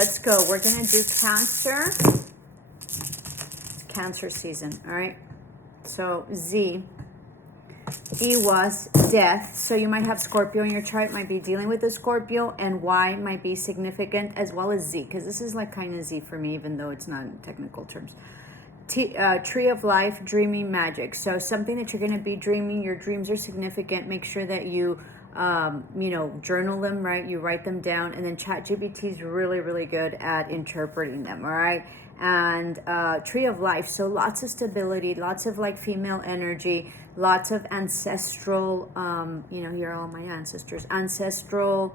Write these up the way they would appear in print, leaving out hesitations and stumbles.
Let's go. We're going to do Cancer. It's Cancer season, all right? So Z, E was death. So you might have Scorpio in your chart, might be dealing with a Scorpio, and Y might be significant, as well as Z, because this is like kind of Z for me, even though it's not in technical terms. Tree of Life, dreaming magic. So something that you're going to be dreaming, your dreams are significant. Make sure that you journal them, right? You write them down, and then ChatGPT is really, really good at interpreting them, all right? And Tree of Life, so lots of stability, lots of like female energy, lots of ancestral, here are all my ancestors, ancestral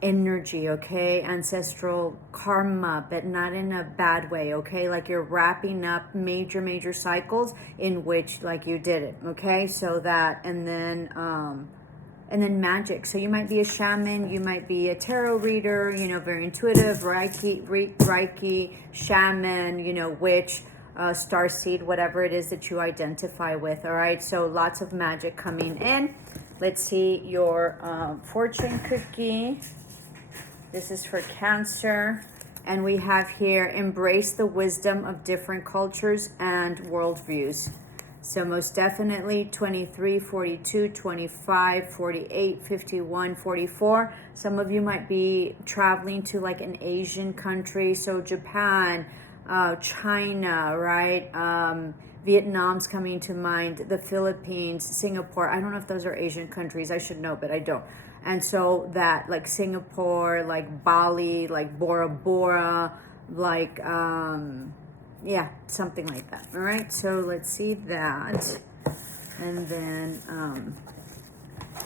energy, okay? Ancestral karma, but not in a bad way, okay? Like you're wrapping up major cycles in which like you did it, okay? So that, and then magic. So you might be a shaman, you might be a tarot reader, very intuitive, Reiki, shaman, witch, starseed, whatever it is that you identify with, all right? So lots of magic coming in. Let's see your fortune cookie. This is for Cancer. And we have here, embrace the wisdom of different cultures and worldviews. So most definitely 23, 42, 25, 48, 51, 44. Some of you might be traveling to like an Asian country. So Japan, China, right? Vietnam's coming to mind, the Philippines, Singapore. I don't know if those are Asian countries. I should know, but I don't. And so that like Singapore, like Bali, like Bora Bora, like, yeah, something like that. All right, so let's see that. And then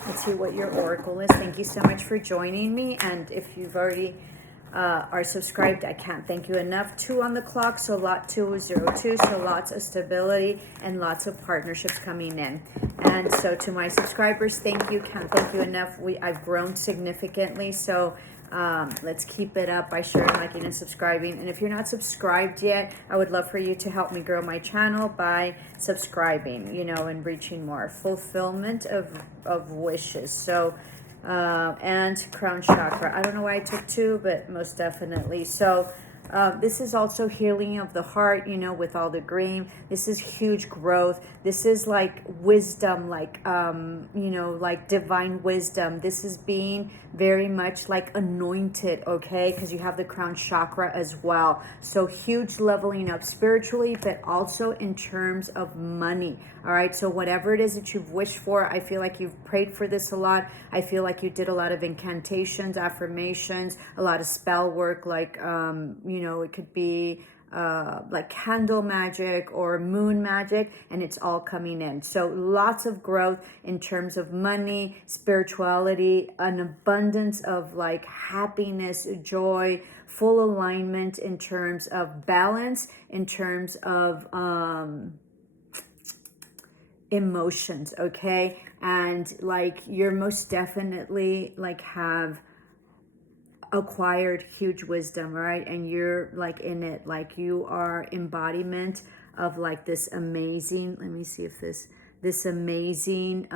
let's see what your oracle is. Thank you so much for joining me. And if you've already are subscribed, I can't thank you enough. 2 on the clock, so lot 202, so lots of stability and lots of partnerships coming in. And so to my subscribers, thank you, can't thank you enough. I've grown significantly, so let's keep it up by sharing, liking, and subscribing. And if you're not subscribed yet, I would love for you to help me grow my channel by subscribing, and reaching more fulfillment of wishes. So and crown chakra. I don't know why I took 2, but most definitely. So this is also healing of the heart, with all the green. This is huge growth. This is like wisdom, like, like divine wisdom. This is being very much like anointed, okay? Because you have the crown chakra as well. So huge leveling up spiritually, but also in terms of money, all right? So whatever it is that you've wished for, I feel like you've prayed for this a lot. I feel like you did a lot of incantations, affirmations, a lot of spell work, like, it could be like candle magic or moon magic, and it's all coming in. So lots of growth in terms of money, spirituality, an abundance of like happiness, joy, full alignment in terms of balance, in terms of emotions, okay? And like you're most definitely like have acquired huge wisdom, right? And you're like in it, like you are embodiment of like this amazing, let me see if this amazing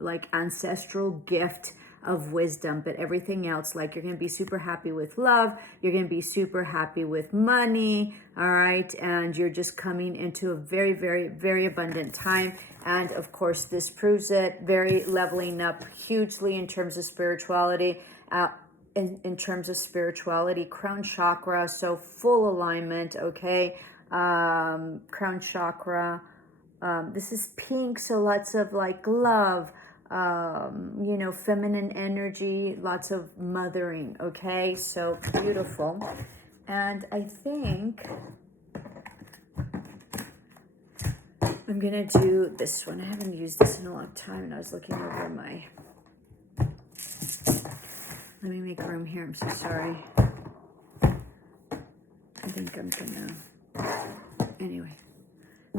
like ancestral gift of wisdom. But everything else, like you're going to be super happy with love, you're going to be super happy with money, all right? And you're just coming into a very, very, very abundant time. And of course, this proves it, very leveling up hugely in terms of spirituality, in terms of spirituality, crown chakra, so full alignment, okay? Crown chakra, this is pink, so lots of like love, feminine energy, lots of mothering, okay? So beautiful. And I think I'm gonna do this one. I haven't used this in a long time, and I was looking over my, let me make room here, I'm so sorry. I think I'm gonna, anyway.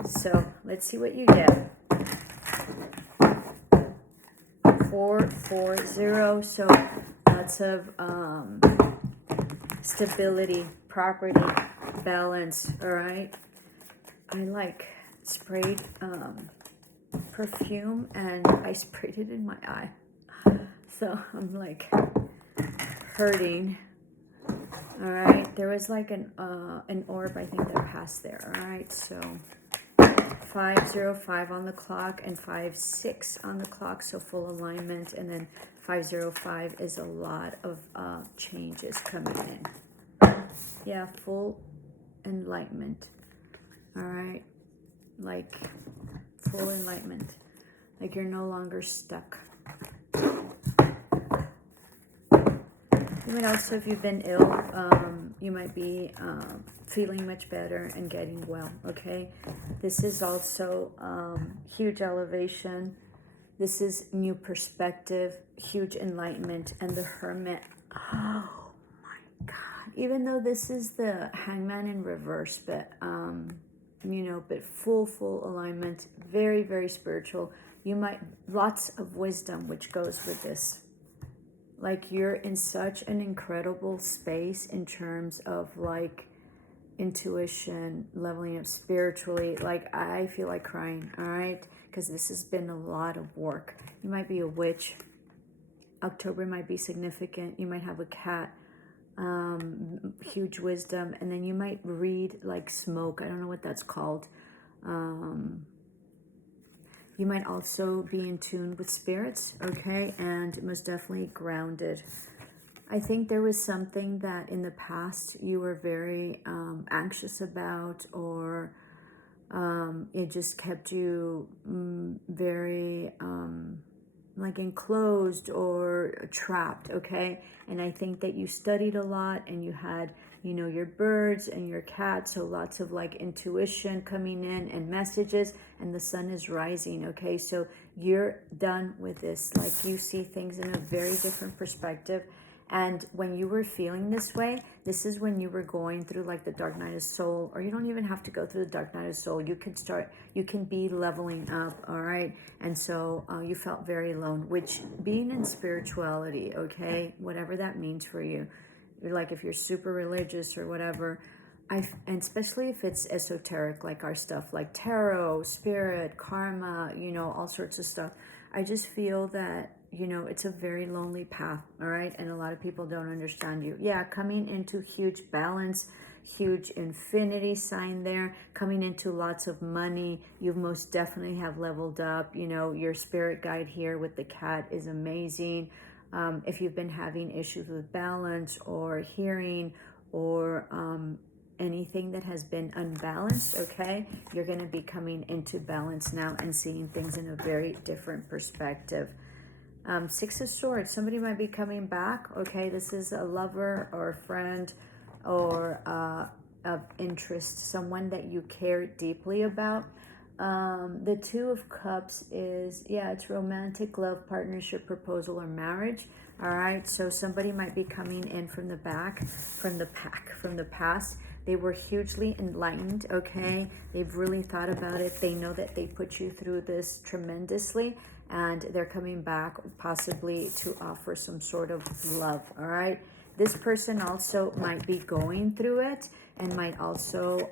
So let's see what you get. 440, so lots of stability, property, balance, all right? I like sprayed perfume, and I sprayed it in my eye. So I'm like hurting. All right, there was like an orb, I think, that passed there. All right, so 505 on the clock and 56 on the clock, so full alignment. And then 505 is a lot of changes coming in. Yeah, full enlightenment. All right, like full enlightenment, like you're no longer stuck. You might also, if you've been ill, you might be feeling much better and getting well, okay? This is also huge elevation. This is new perspective, huge enlightenment, and the Hermit. Oh my God. Even though this is the Hangman in reverse, but, you know, but full alignment, very, very spiritual. You might, lots of wisdom, which goes with this. Like, you're in such an incredible space in terms of like intuition, leveling up spiritually. Like, I feel like crying, all right? Because this has been a lot of work. You might be a witch. October might be significant. You might have a cat. Huge wisdom. And then you might read like smoke. I don't know what that's called. You might also be in tune with spirits, okay? And most definitely grounded. I think there was something that in the past you were very anxious about, or it just kept you very like enclosed or trapped, okay? And I think that you studied a lot and you had, you know, your birds and your cats, so lots of like intuition coming in and messages, and the sun is rising, okay? So you're done with this. Like, you see things in a very different perspective. And when you were feeling this way, this is when you were going through like the dark night of soul, or you don't even have to go through the dark night of soul. You can be leveling up, all right? And so you felt very alone, which, being in spirituality, okay, whatever that means for you, like if you're super religious or whatever, and especially if it's esoteric, like our stuff, like tarot, spirit, karma, you know, all sorts of stuff. I just feel that, you know, it's a very lonely path, all right? And a lot of people don't understand you. Yeah, coming into huge balance, huge infinity sign there, coming into lots of money. You most definitely have leveled up. You know, your spirit guide here with the cat is amazing. If you've been having issues with balance or hearing or anything that has been unbalanced, okay, you're going to be coming into balance now and seeing things in a very different perspective. Six of Swords, somebody might be coming back, okay? This is a lover or a friend or of interest, someone that you care deeply about. The Two of Cups is, yeah, it's romantic, love, partnership, proposal, or marriage. All right, so somebody might be coming in from the back, from the past. They were hugely enlightened, okay? They've really thought about it. They know that they put you through this tremendously, and they're coming back possibly to offer some sort of love, all right? This person also might be going through it and might also,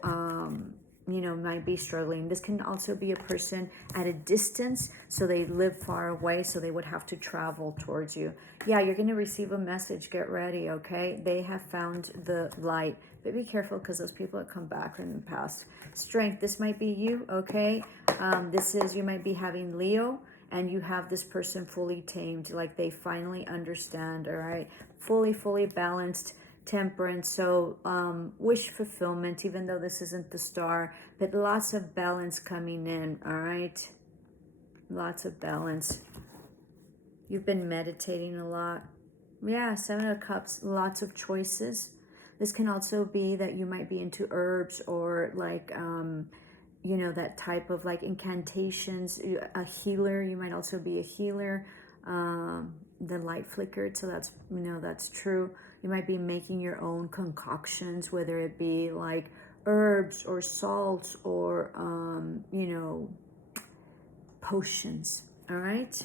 you know, might be struggling. This can also be a person at a distance, so they live far away, so they would have to travel towards you. Yeah, you're going to receive a message. Get ready, okay? They have found the light. But be careful, because those people that come back in the past. Strength, this might be you, okay? This is, you might be having Leo, and you have this person fully tamed, like they finally understand, all right? Fully balanced. Temperance, so wish fulfillment, even though this isn't the star, but lots of balance coming in, all right? Lots of balance. You've been meditating a lot. Yeah, Seven of Cups, lots of choices. This can also be that you might be into herbs or like, you know, that type of like incantations, a healer. You might also be a healer. The light flickered, so that's, you know, that's true. You might be making your own concoctions, whether it be like herbs or salts or, you know, potions, all right?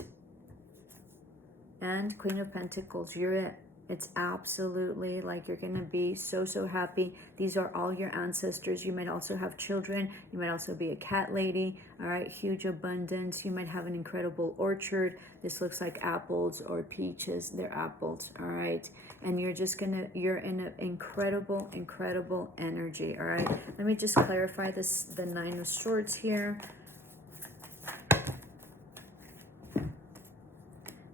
And Queen of Pentacles, you're it. It's absolutely like you're going to be so happy. These are all your ancestors. You might also have children. You might also be a cat lady. All right, huge abundance. You might have an incredible orchard. This looks like apples or peaches. They're apples. All right. and you're in an incredible, incredible energy. All right, let me just clarify this, the Nine of Swords here.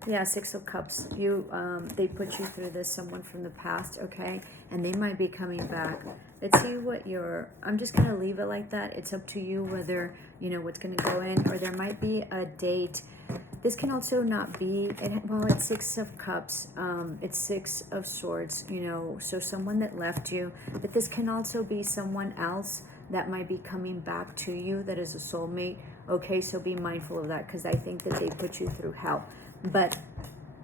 Yeah, Six of Cups. They put you through this, someone from the past, okay? And they might be coming back. Let's see what I'm just going to leave it like that. It's up to you whether, what's going to go in, or there might be a date. This can also not be, well, it's Six of Cups. It's Six of Swords, so someone that left you. But this can also be someone else that might be coming back to you that is a soulmate, okay? So be mindful of that, because I think that they put you through hell. But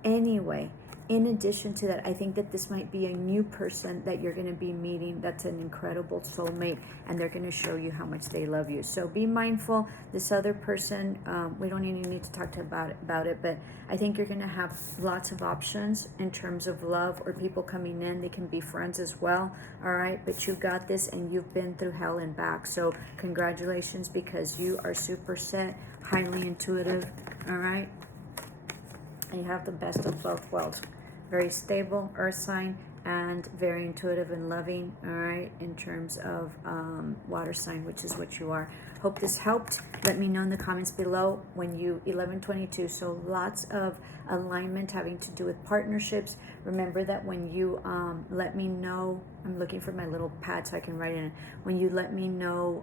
anyway, in addition to that, I think that this might be a new person that you're going to be meeting that's an incredible soulmate, and they're going to show you how much they love you. So be mindful. This other person, we don't even need to talk to about it, but I think you're going to have lots of options in terms of love or people coming in. They can be friends as well, all right? But you got this, and you've been through hell and back. So congratulations, because you are super set, highly intuitive, all right? And you have the best of both worlds. Very stable, earth sign, and very intuitive and loving, all right, in terms of water sign, which is what you are. Hope this helped. Let me know in the comments below when 1122. So lots of alignment having to do with partnerships. Remember that when you let me know, I'm looking for my little pad so I can write in it. When you let me know,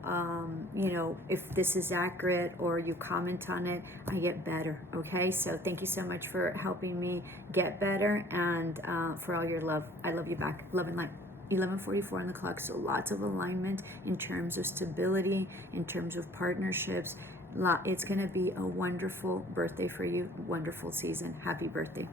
if this is accurate, or you comment on it, I get better, okay? So thank you so much for helping me get better, and for all your love. I love you back. Love and light. 11:44 on the clock, so lots of alignment in terms of stability, in terms of partnerships. It's going to be a wonderful birthday for you, wonderful season. Happy birthday.